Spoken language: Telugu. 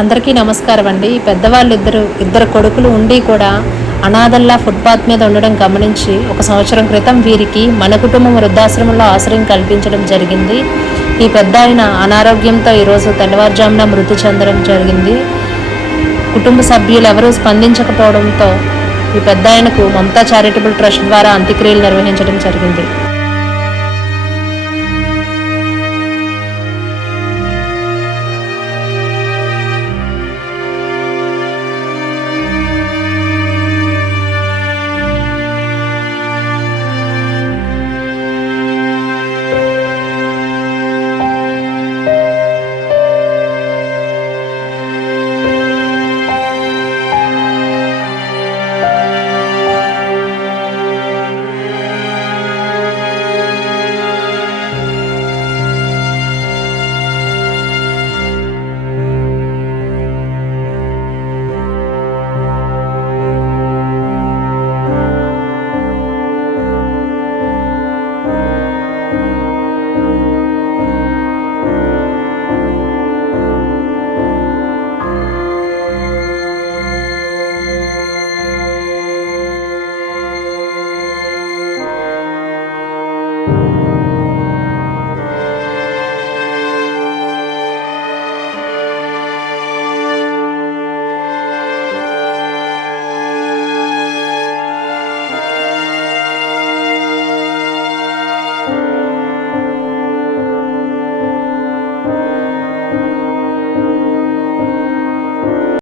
అందరికీ నమస్కారం అండి. పెద్దవాళ్ళు ఇద్దరు కొడుకులు ఉండి కూడా అనాథల్లా ఫుట్పాత్ మీద ఉండడం గమనించి 1 సంవత్సరం క్రితం వీరికి మన కుటుంబం వృద్ధాశ్రమంలో ఆశ్రయం కల్పించడం జరిగింది. ఈ పెద్ద ఆయన అనారోగ్యంతో ఈరోజు తెల్లవారుజామున మృతి చెందడం జరిగింది. కుటుంబ సభ్యులు ఎవరూ స్పందించకపోవడంతో ఈ పెద్ద ఆయనకు మమతా చారిటబుల్ ట్రస్ట్ ద్వారా అంత్యక్రియలు నిర్వహించడం జరిగింది.